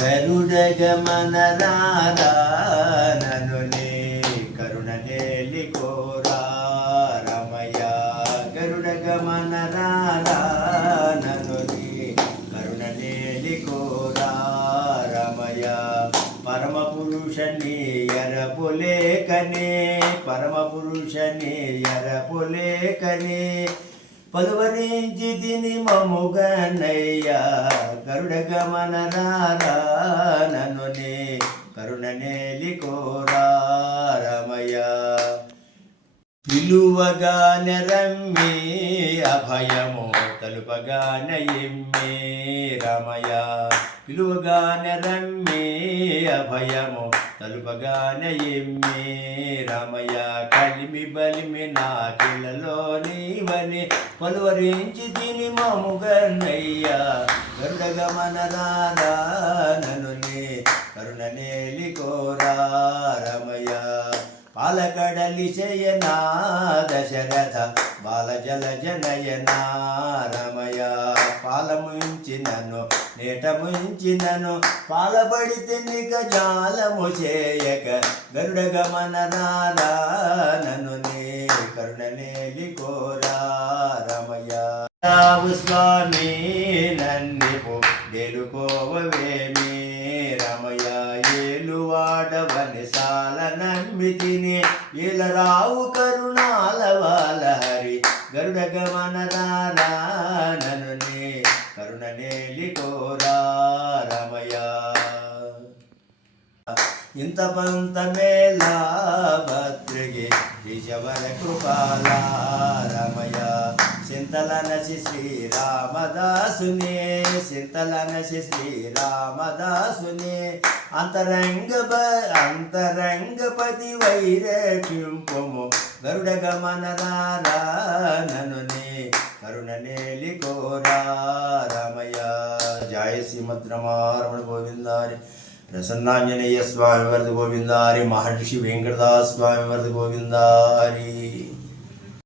గరుడ గమన రారా నను నీ కరుణ నేలి కోరా రమయ గరుడ గమన రారా నను నీ కరుణ నేలి కోరా రమయ పరమ పురుషని ఎరపులేకనే పరమ పురుషని ఎరపులేకనే పలువరించి తిని మముగనయ్యా గరుడ గమన నను నే కరుణ నేలి కోరా రమయ పిలువగానే రమ్మి అభయము తలుపగానే ఎమ్మి రమయ పిలువగానే రమ్మి అభయము తలుపగానే ఎమ్మి రమయ కలిమి బలిమి నా కిలలో నీవని పలువరించి తిని మముగన్నయ్యా గరుడ గమన నను నే కరుణ నేలి కోరా రమయ పాలకడలి శయనా దశరథ బాలజల జనయనా రమయ పాలముంచినను నేట ముంచినను పాలబడితే నిక జాలము చేయక గరుడ గమన నను నే కరుణ నేలి కోరా రమయ స్వామి నన్నిపు డేలుకోవేమి రమయ ఏలువాడవని సాల నమ్మితిని ఏలరావు కరుణాల వాల హరి గరుడ గమన నను నే కరుణ నేలి కోరా రమయ ఇంత పంత మేళా భద్రగే దిశవర కృపాల రమయ చింతల నసి శ్రీరామదాసునే చింతల నసి శ్రీరామదాసునే అంతరంగపతి వైరకింపుము గరుడ గమన నను నే కరుణ నేలి కోరా రమయ జయ శ్రీమద్ రమారమణ గోవిందారి ప్రసన్నాంజనేయ స్వామి వరద గోవిందారి మహర్షి వెంకటదాస్ స్వామి వరద గోవిందారి.